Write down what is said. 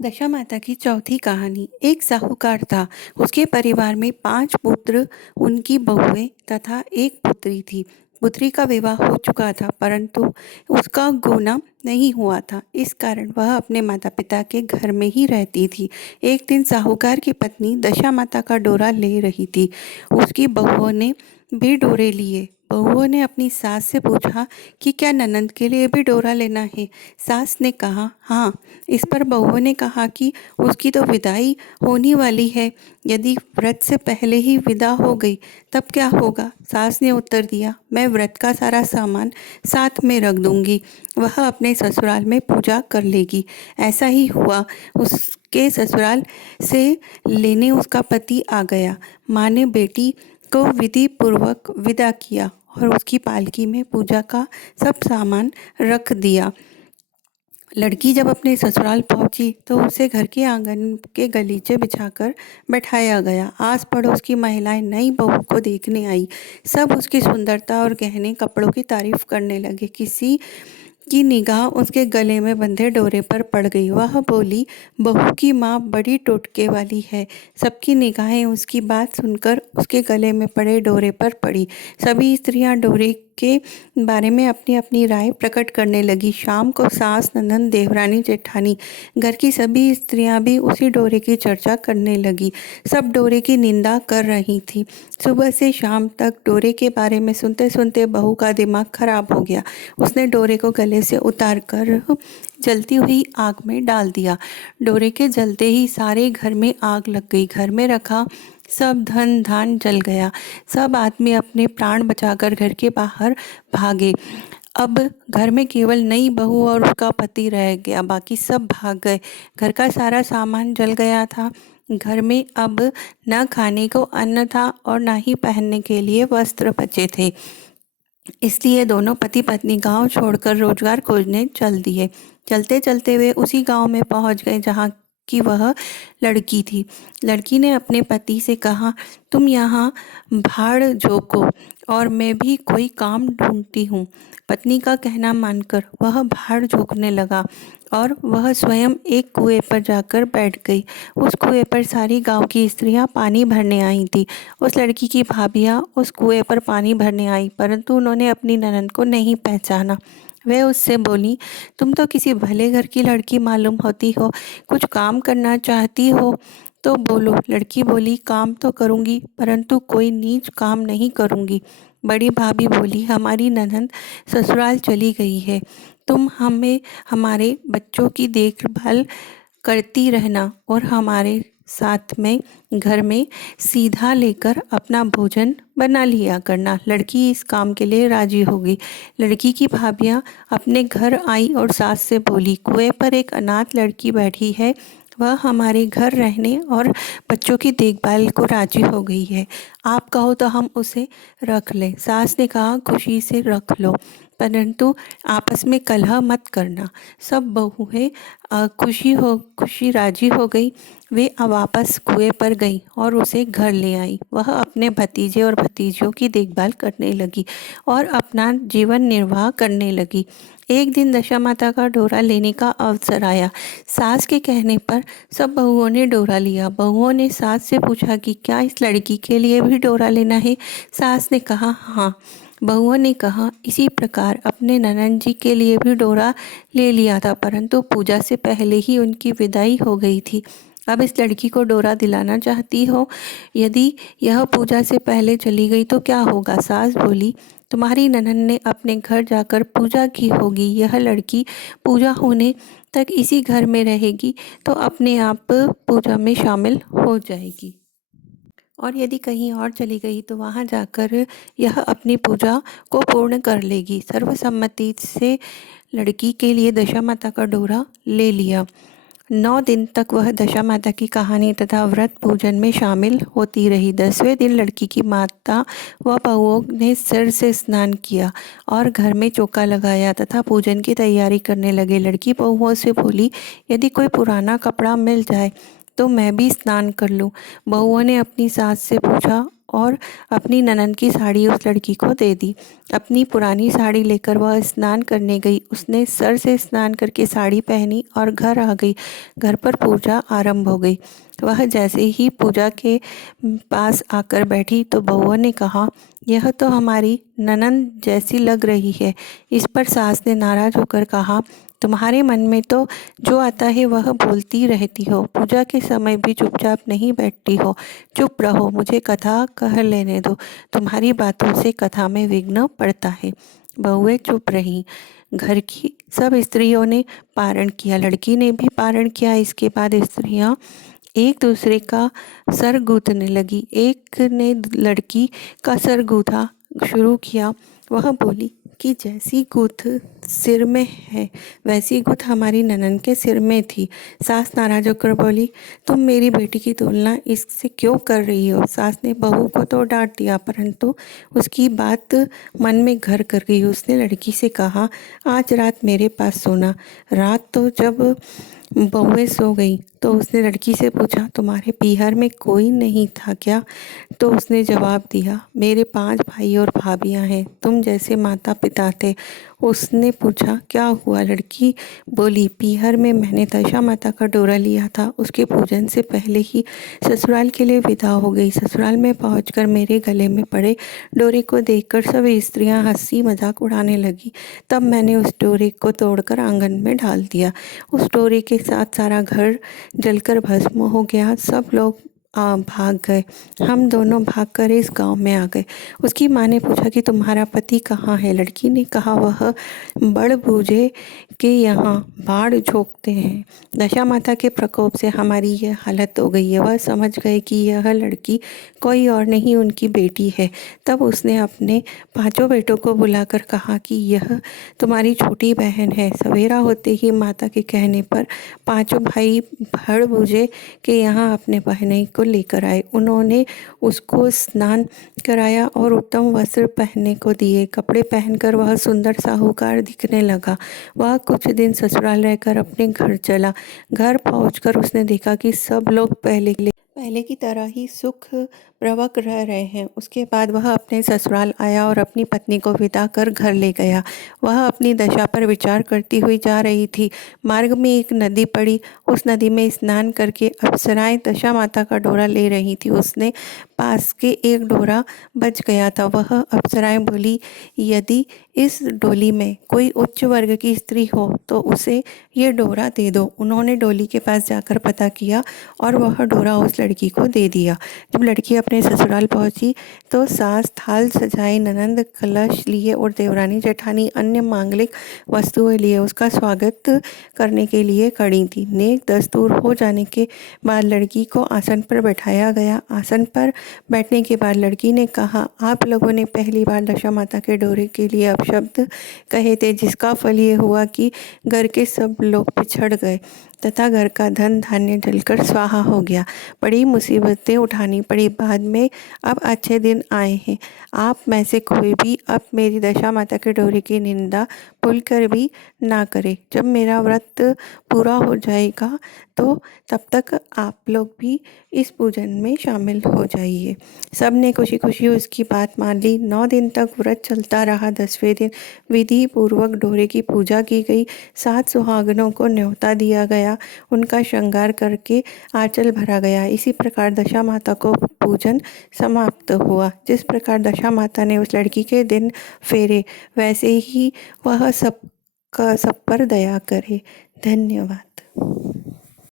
दशा माता की चौथी कहानी। एक साहूकार था। उसके परिवार में 5 पुत्र, उनकी बहुएं तथा एक पुत्री थी। पुत्री का विवाह हो चुका था, परंतु उसका गोना नहीं हुआ था। इस कारण वह अपने माता पिता के घर में ही रहती थी। एक दिन साहूकार की पत्नी दशा माता का डोरा ले रही थी। उसकी बहुओं ने भी डोरे लिए। बहुओं ने अपनी सास से पूछा कि क्या ननंद के लिए भी डोरा लेना है। सास ने कहा हाँ। इस पर बहुओं ने कहा कि उसकी तो विदाई होने वाली है। यदि व्रत से पहले ही विदा हो गई तब क्या होगा। सास ने उत्तर दिया, मैं व्रत का सारा सामान साथ में रख दूंगी, वह अपने ससुराल में पूजा कर लेगी। ऐसा ही हुआ। उसके ससुराल से लेने उसका पति आ गया। माँ ने बेटी को विधि पूर्वक विदा किया और उसकी पालकी में पूजा का सब सामान रख दिया। लड़की जब अपने ससुराल पहुंची तो उसे घर के आंगन के गलीचे बिछाकर बैठाया गया। आस पड़ोस की महिलाएं नई बहू को देखने आई। सब उसकी सुंदरता और गहने कपड़ों की तारीफ करने लगे। किसी की निगाह उसके गले में बंधे डोरे पर पड़ गई। वह बोली, बहू की माँ बड़ी टोटके वाली है। सबकी निगाहें उसकी बात सुनकर उसके गले में पड़े डोरे पर पड़ी। सभी स्त्रियां डोरे के बारे में अपनी अपनी राय प्रकट करने लगी। शाम को सास, ननंद, देवरानी, जेठानी, घर की सभी स्त्रियां भी उसी डोरे की चर्चा करने लगी। सब डोरे की निंदा कर रही थी। सुबह से शाम तक डोरे के बारे में सुनते सुनते बहू का दिमाग खराब हो गया। उसने डोरे को गले से उतार कर जलती हुई आग में डाल दिया। डोरे के जलते ही सारे घर में आग लग गई। घर में रखा सब धन धान जल गया। सब आदमी अपने प्राण बचाकर घर के बाहर भागे। अब घर में केवल नई बहू और उसका पति रह गया, बाकी सब भाग गए। घर का सारा सामान जल गया था। घर में अब न खाने को अन्न था और न ही पहनने के लिए वस्त्र बचे थे। इसलिए दोनों पति पत्नी गांव छोड़कर रोजगार खोजने चल दिए। चलते चलते वे उसी गांव में पहुंच गए जहां की वह लड़की थी। लड़की ने अपने पति से कहा, तुम यहाँ भाड़ झोंको और मैं भी कोई काम ढूंढती हूँ। पत्नी का कहना मानकर वह भाड़ झोंकने लगा और वह स्वयं एक कुएं पर जाकर बैठ गई। उस कुएं पर सारी गांव की स्त्रियां पानी भरने आई थी। उस लड़की की भाभियां उस कुएं पर पानी भरने आई, परंतु उन्होंने अपनी ननद को नहीं पहचाना। वे उससे बोली, तुम तो किसी भले घर की लड़की मालूम होती हो, कुछ काम करना चाहती हो तो बोलो। लड़की बोली, काम तो करूंगी, परंतु कोई नीच काम नहीं करूंगी। बड़ी भाभी बोली, हमारी ननद ससुराल चली गई है, तुम हमें हमारे बच्चों की देखभाल करती रहना और हमारे साथ में घर में सीधा लेकर अपना भोजन बना लिया करना। लड़की इस काम के लिए राजी हो गई। लड़की की भाभियां अपने घर आई और सास से बोली, कुएं पर एक अनाथ लड़की बैठी है, वह हमारे घर रहने और बच्चों की देखभाल को राजी हो गई है। आप कहो तो हम उसे रख लें। सास ने कहा, खुशी से रख लो, परंतु आपस में कलह मत करना। सब बहुएं खुशी राजी हो गई। वे वापस कुएं पर गई और उसे घर ले आई। वह अपने भतीजे और भतीजियों की देखभाल करने लगी और अपना जीवन निर्वाह करने लगी। एक दिन दशा माता का डोरा लेने का अवसर आया। सास के कहने पर सब बहुओं ने डोरा लिया। बहुओं ने सास से पूछा कि क्या इस लड़की के लिए भी डोरा लेना है। सास ने कहा हाँ। बहुओं ने कहा, इसी प्रकार अपने ननंद जी के लिए भी डोरा ले लिया था, परंतु पूजा से पहले ही उनकी विदाई हो गई थी। अब इस लड़की को डोरा दिलाना चाहती हो। यदि यह पूजा से पहले चली गई तो क्या होगा। सास बोली, तुम्हारी ननंद ने अपने घर जाकर पूजा की होगी। यह लड़की पूजा होने तक इसी घर में रहेगी तो अपने आप पूजा में शामिल हो जाएगी, और यदि कहीं और चली गई तो वहां जाकर यह अपनी पूजा को पूर्ण कर लेगी। सर्वसम्मति से लड़की के लिए दशा माता का डोरा ले लिया। 9 दिन तक वह दशा माता की कहानी तथा व्रत पूजन में शामिल होती रही। 10वें दिन लड़की की माता व बहुओं ने सिर से स्नान किया और घर में चौका लगाया तथा पूजन की तैयारी करने लगे। लड़की बहुओं से बोली, यदि कोई पुराना कपड़ा मिल जाए तो मैं भी स्नान कर लूं। बहुओं ने अपनी सास से पूछा और अपनी ननद की साड़ी उस लड़की को दे दी। अपनी पुरानी साड़ी लेकर वह स्नान करने गई। उसने सर से स्नान करके साड़ी पहनी और घर आ गई। घर पर पूजा आरंभ हो गई। वह जैसे ही पूजा के पास आकर बैठी तो बहुओं ने कहा, यह तो हमारी ननंद जैसी लग रही है। इस पर सास ने नाराज होकर कहा, तुम्हारे मन में तो जो आता है वह बोलती रहती हो। पूजा के समय भी चुपचाप नहीं बैठती हो। चुप रहो, मुझे कथा कह लेने दो। तुम्हारी बातों से कथा में विघ्न पड़ता है। बहुएं चुप रहीं। घर की सब स्त्रियों ने पारण किया, लड़की ने भी पारण किया। इसके बाद स्त्रियां एक दूसरे का सर गूंथने लगी। एक ने लड़की का सर गूंथा शुरू किया। वह बोली कि जैसी गूंथ सिर में है वैसी गूंथ हमारी ननन के सिर में थी। सास नाराज होकर बोली, तुम मेरी बेटी की तुलना इससे क्यों कर रही हो। सास ने बहू को तो डांट दिया, परंतु उसकी बात मन में घर कर गई। उसने लड़की से कहा, आज रात मेरे पास सोना। रात तो जब बहुएं सो गई तो उसने लड़की से पूछा, तुम्हारे पीहर में कोई नहीं था क्या। तो उसने जवाब दिया, मेरे 5 भाई और भाभियां हैं, तुम जैसे माता पिता थे। उसने पूछा, क्या हुआ। लड़की बोली, पीहर में मैंने दशा माता का डोरा लिया था। उसके पूजन से पहले ही ससुराल के लिए विदा हो गई। ससुराल में पहुंचकर मेरे गले में पड़े डोरे को देखकर सब स्त्रियां हंसी मजाक उड़ाने लगी। तब मैंने उस डोरे को तोड़कर आंगन में डाल दिया। उस डोरे के साथ सारा घर जलकर भस्म हो गया। सब लोग भाग गए। हम दोनों भागकर इस गांव में आ गए। उसकी माँ ने पूछा कि तुम्हारा पति कहाँ है। लड़की ने कहा, वह बड़ बूझे के यहाँ बाढ़ झोंकते हैं। दशा माता के प्रकोप से हमारी यह हालत हो गई है। वह समझ गए कि यह लड़की कोई और नहीं उनकी बेटी है। तब उसने अपने 5 बेटों को बुलाकर कहा कि यह तुम्हारी छोटी बहन है। सवेरा होते ही माता के कहने पर 5 भाई भड़ बूझे के यहाँ अपने बहनोई को लेकर आए। उन्होंने उसको स्नान कराया और उत्तम वस्त्र पहनने को दिए। कपड़े पहनकर वह सुंदर साहूकार दिखने लगा। वह कुछ दिन ससुराल रहकर अपने घर चला। घर पहुंचकर उसने देखा कि सब लोग पहले की तरह ही सुख प्रवक रह रहे हैं। उसके बाद वह अपने ससुराल आया और अपनी पत्नी को विदा कर घर ले गया। वह अपनी दशा पर विचार करती हुई जा रही थी। मार्ग में एक नदी पड़ी। उस नदी में स्नान करके अप्सराएं दशा माता का डोरा ले रही थी। उसने पास के एक डोरा बच गया था। वह अप्सराएं बोली, यदि इस डोली में कोई उच्च वर्ग की स्त्री हो तो उसे ये डोरा दे दो। उन्होंने डोली के पास जाकर पता किया और वह डोरा उस लड़की को दे दिया। जब लड़की अपने ससुराल पहुंची तो सास थाल सजाई, ननंद कलश लिए और देवरानी जेठानी अन्य मांगलिक वस्तुएं लिए उसका स्वागत करने के लिए खड़ी थी। नेक दस्तूर हो जाने के बाद लड़की को आसन पर बैठाया गया। आसन पर बैठने के बाद लड़की ने कहा, आप लोगों ने पहली बार दशा माता के डोरे के लिए अपशब्द कहे थे, जिसका फल ये हुआ कि घर के सब लोग पिछड़ गए तथा घर का धन धान्य जलकर स्वाहा हो गया। बड़ी मुसीबतें उठानी पड़ी। बाद में अब अच्छे दिन आए हैं। आप में से कोई भी अब मेरी दशा माता के डोरे की निंदा भूल कर भी ना करे। जब मेरा व्रत पूरा हो जाएगा तो तब तक आप लोग भी इस पूजन में शामिल हो जाइए। सब ने खुशी खुशी उसकी बात मान ली। 9 दिन तक व्रत चलता रहा। 10वें दिन विधि पूर्वक डोरे की पूजा की गई। 7 सुहागनों को न्योता दिया गया। उनका श्रृंगार करके आंचल भरा गया। इसी प्रकार दशा माता को पूजन समाप्त हुआ। जिस प्रकार दशा माता ने उस लड़की के दिन फेरे, वैसे ही वह सब पर दया करे। धन्यवाद।